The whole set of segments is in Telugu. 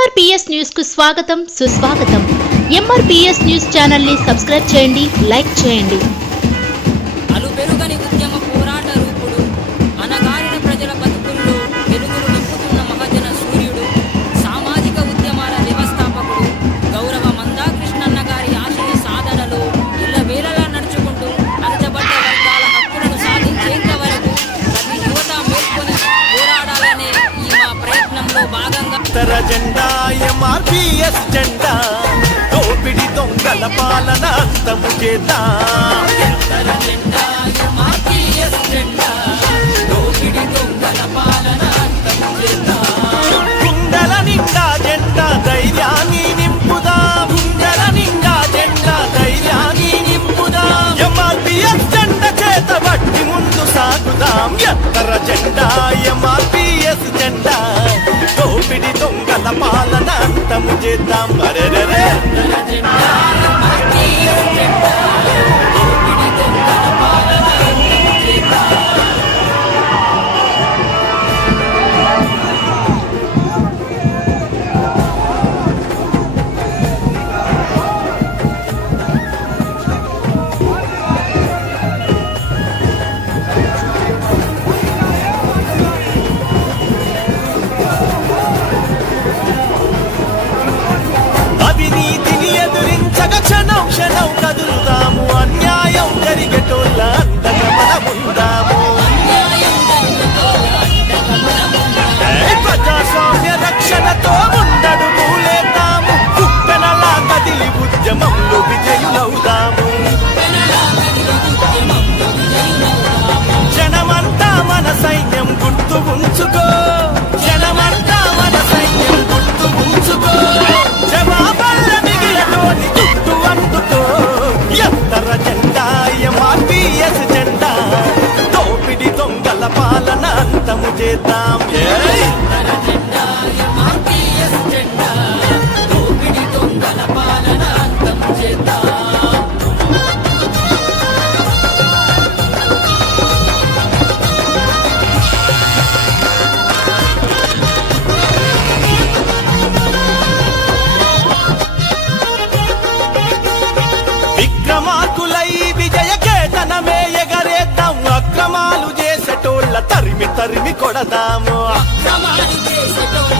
ఎంఆర్పిఎస్ న్యూస్కు స్వాగతం సుస్వాగతం. ఎంఆర్పిఎస్ న్యూస్ ఛానల్ని సబ్స్క్రైబ్ చేయండి లైక్ చేయండి. ఎంఆర్పిఎస్ జెండా దోపిడి దొంగల పాలన అంతము చేద్దా ముందు సాగుదాం. ఎత్తర జెండా ఎంఆర్పి దేశ జెండా. దోపిడి దొంగల పాలన అంతము చేద్దాం. అరే చేద్దాం. తరిమి కొడదాము అక్రమాలు చేసేటోళ్ళు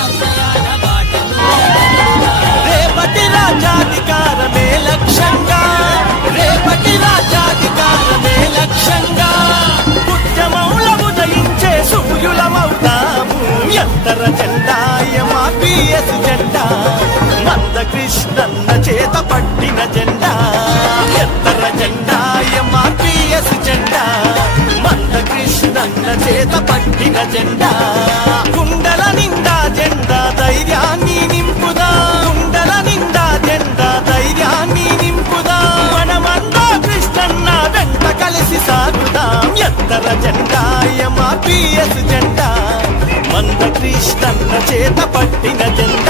కృష్ణన్న చేత పట్టిన జెండా ఎత్తర జెండా ఎంఆర్పిఎస్ జెండా మంద కృష్ణన్న చేత పట్టిన జెండా. కుండల నిండా జెండా ధైర్యాన్ని నింపుదా కుండల నిండా జెండా ధైర్యాన్ని నింపుదా. మనమంతా కృష్ణన్న వెంట కలిసి సాగుదాం ఎత్తర జెండా ఎంఆర్పిఎస్ జెండా. మంద కృష్ణన్న చేత పట్టిన జెండా.